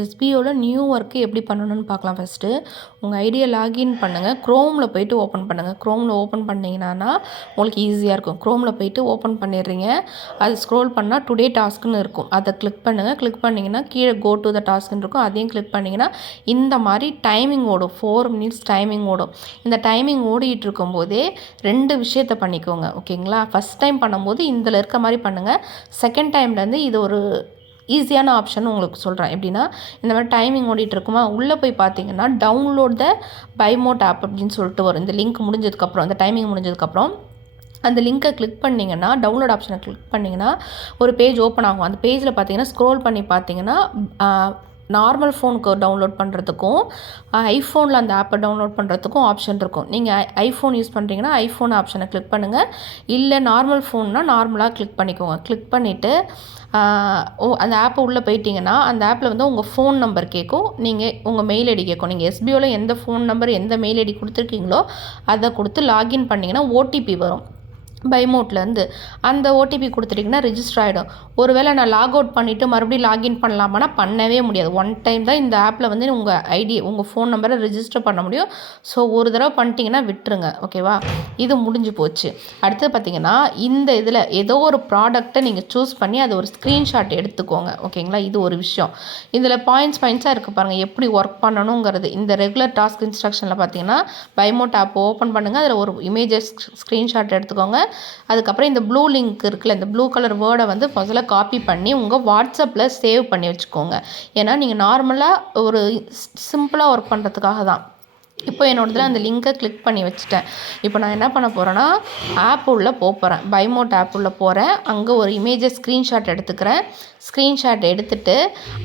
எஸ்பிஓவில் new work எப்படி பண்ணணும்னு பார்க்கலாம். ஃபஸ்ட்டு உங்கள் ஐடியை லாகின் பண்ணுங்கள். க்ரோமில் போய்ட்டு ஓப்பன் பண்ணுங்கள். க்ரோமில் ஓப்பன் பண்ணிங்கன்னா உங்களுக்கு ஈஸியாக இருக்கும். க்ரோமில் போய்ட்டு ஓப்பன் பண்ணிடுறீங்க. அது ஸ்க்ரோல் பண்ணால் டுடே டாஸ்க்குன்னு இருக்கும். அதை கிளிக் பண்ணுங்கள். கிளிக் பண்ணிங்கன்னா கீழே கோ டு த டாஸ்க்குன்னு இருக்கும். அதையும் கிளிக் பண்ணிங்கன்னா இந்த மாதிரி டைமிங் ஓடும். 4 minutes டைமிங் ஓடும். இந்த டைமிங் ஓடிட்டு இருக்கும்போதே 2 விஷயத்தை பண்ணிக்கோங்க. ஓகேங்களா? ஃபஸ்ட் டைம் பண்ணும்போது இதில் இருக்க மாதிரி பண்ணுங்கள். செகண்ட் டைம்லேருந்து இது ஒரு ஈஸியான ஆப்ஷன் உங்களுக்கு சொல்கிறேன். எப்படின்னா இந்த மாதிரி டைமிங் ஓடிட்டு இருக்குமா, உள்ளே போய் பார்த்தீங்கன்னா டவுன்லோட் த பைமோட் ஆப் அப்படின்னு சொல்லிட்டு வரும். இந்த லிங்க் முடிஞ்சதுக்கப்புறம், இந்த டைமிங் முடிஞ்சதுக்கப்புறம் அந்த லிங்க்கை கிளிக் பண்ணிங்கன்னா, டவுன்லோட் ஆப்ஷனை கிளிக் பண்ணிங்கன்னா ஒரு பேஜ் ஓப்பன் ஆகும். அந்த பேஜில் பார்த்தீங்கன்னா ஸ்க்ரோல் பண்ணி பார்த்தீங்கன்னா நார்மல் ஃபோனுக்கு டவுன்லோட் பண்ணுறதுக்கும் ஐஃபோனில் அந்த ஆப்பை டவுன்லோட் பண்ணுறதுக்கும் ஆப்ஷன் இருக்கும். நீங்கள் ஐஃபோன் யூஸ் பண்ணுறீங்கன்னா ஐஃபோன் ஆப்ஷனை கிளிக் பண்ணுங்கள். இல்லை நார்மல் ஃபோன்னால் நார்மலாக கிளிக் பண்ணிக்கோங்க. கிளிக் பண்ணிவிட்டு அந்த ஆப்பை உள்ளே போயிட்டீங்கன்னா அந்த ஆப்பில் வந்து உங்கள் ஃபோன் நம்பர் கேட்கும். நீங்கள் உங்கள் மெயில் ஐடி கேட்கும். நீங்கள் எஸ்பிஓவில் எந்த ஃபோன் நம்பர் எந்த மெயில் ஐடி கொடுத்துருக்கீங்களோ அதை கொடுத்து லாகின் பண்ணிங்கன்னா ஓடிபி வரும் பைமோட்லேருந்து. அந்த ஓடிபி கொடுத்துட்டிங்கன்னா ரிஜிஸ்டர் ஆகிடும். ஒருவேளை நான் லாக் அவுட் பண்ணிவிட்டு மறுபடியும் லாகின் பண்ணலாமான்னா பண்ணவே முடியாது. ஒன் டைம் தான் இந்த ஆப்பில் வந்து உங்கள் ஐடி உங்கள் ஃபோன் நம்பரை ரிஜிஸ்டர் பண்ண முடியும். ஸோ ஒரு தடவை பண்ணிட்டீங்கன்னா விட்டுருங்க. ஓகேவா? இது முடிஞ்சு போச்சு. அடுத்து பார்த்தீங்கன்னா இந்த இதில் ஏதோ ஒரு ப்ராடக்ட்டை நீங்கள் சூஸ் பண்ணி அதை ஒரு ஸ்க்ரீன்ஷாட் எடுத்துக்கோங்க. ஓகேங்களா? இது ஒரு விஷயம். இதில் பாயிண்ட்ஸாக இருக்குது பாருங்கள், எப்படி ஒர்க் பண்ணணுங்கிறது. இந்த ரெகுலர் டாஸ்க் இன்ஸ்ட்ரக்ஷனில் பார்த்தீங்கன்னா பைமோட் ஆப் ஓப்பன் பண்ணுங்கள். அதில் ஒரு இமேஜஸ் ஸ்க்ரீன்ஷாட் எடுத்துக்கோங்க. அதுக்கப்புறம் இந்த ப்ளூ லிங்க் இருக்குல்ல, இந்த ப்ளூ கலர் வேர்டை வந்து முதல்ல காப்பி பண்ணி உங்கள் வாட்ஸ்அப்பில் சேவ் பண்ணி வச்சுக்கோங்க. ஏன்னா நீங்கள் நார்மலாக ஒரு சிம்பிளாக ஒர்க் பண்ணுறதுக்காக தான். இப்போ என்னோடதில் அந்த லிங்கை கிளிக் பண்ணி வச்சுட்டேன். இப்போ நான் என்ன பண்ண போகிறேன்னா ஆப் உள்ளே போகிறேன். பைமோட் ஆப் உள்ளே போகிறேன். அங்கே ஒரு இமேஜை ஸ்க்ரீன்ஷாட் எடுத்துக்கிறேன். ஸ்க்ரீன்ஷாட் எடுத்துகிட்டு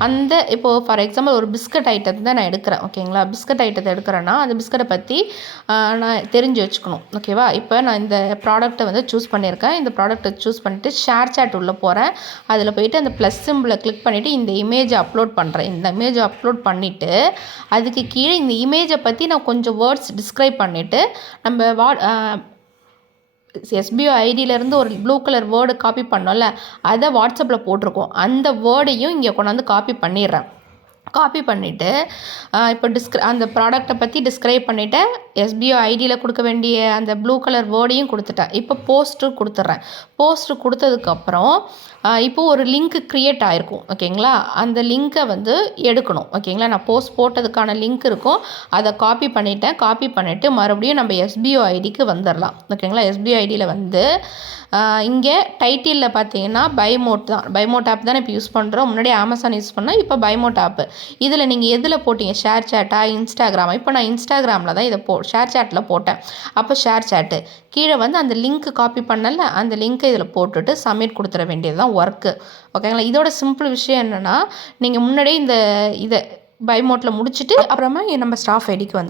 அந்த இப்போது ஃபார் எக்ஸாம்பிள் ஒரு பிஸ்கட் ஐட்டத்தை தான் நான் எடுக்கிறேன். ஓகேங்களா? பிஸ்கட் ஐட்டத்தை எடுக்கிறேன்னா அந்த பிஸ்கட்டை பற்றி நான் தெரிஞ்சு வச்சுக்கணும். ஓகேவா? இப்போ நான் இந்த ப்ராடக்ட்டை வந்து சூஸ் பண்ணியிருக்கேன். இந்த ப்ராடக்ட்டை சூஸ் பண்ணிவிட்டு ஷேர் சாட் உள்ளே போகிறேன். அதில் போய்ட்டு அந்த ப்ளஸ் சிம்பிளை கிளிக் பண்ணிவிட்டு இந்த இமேஜை அப்லோட் பண்ணுறேன். இந்த இமேஜை அப்லோட் பண்ணிவிட்டு அதுக்கு கீழே இந்த இமேஜை பற்றி நான் கொஞ்சம் வேர்ட்ஸ் டிஸ்கிரைப் பண்ணிவிட்டு நம்ம எஸ்பிஓ ஐடியிலேருந்து ஒரு ப்ளூ கலர் வேர்டு காப்பி பண்ணோம்ல, அதை வாட்ஸ்அப்பில் போட்டிருக்கோம். அந்த வேர்டையும் இங்கே கொண்டாந்து காப்பி பண்ணிடுறேன். காப்பி பண்ணிவிட்டு இப்போ அந்த ப்ராடக்ட்டை பற்றி டிஸ்கிரைப் பண்ணிவிட்டேன். எஸ்பிஓ ஐடியில் கொடுக்க வேண்டிய அந்த ப்ளூ கலர் வேர்டையும் கொடுத்துட்டேன். இப்போ போஸ்ட்டு கொடுத்துட்றேன். போஸ்ட்டு கொடுத்ததுக்கப்புறம் இப்போது ஒரு லிங்க் க்ரியேட் ஆகிருக்கும். ஓகேங்களா? அந்த லிங்க்கை வந்து எடுக்கணும். ஓகேங்களா? நான் போஸ்ட் போட்டதுக்கான லிங்க் இருக்கும். அதை காப்பி பண்ணிவிட்டேன். காப்பி பண்ணிவிட்டு மறுபடியும் நம்ம எஸ்பிஓ ஐடிக்கு வந்துடலாம். ஓகேங்களா? எஸ்பிஓ ஐடியில் வந்து இங்கே டைட்டிலில் பார்த்தீங்கன்னா பைமோட் தான். பைமோட் ஆப் தானே இப்போ யூஸ் பண்ணுறோம். முன்னாடி அமேசான் யூஸ் பண்ணோம், இப்போ பைமோட் ஆப்பு. இதில் நீங்கள் எதில் போட்டிங்க? ஷேர் சேட்டா, இன்ஸ்டாகிராமா? இப்போ நான் இன்ஸ்டாகிராமில் தான் இதை ஷேர் சேட்டில் போட்டேன். அப்போ ஷேர் சேட்டு கீழே வந்து அந்த லிங்க் காப்பி பண்ணல, அந்த லிங்க்கை இதில் போட்டுட்டு சப்மிட் கொடுத்துட வேண்டியது தான் ஒர்க்கு. ஓகேங்களா? இதோட சிம்பிள் விஷயம் என்னென்னா நீங்கள் முன்னாடியே இதை பைமோட்டில் முடிச்சுட்டு அப்புறமா நம்ம ஸ்டாஃப் ஐடிக்கு வந்து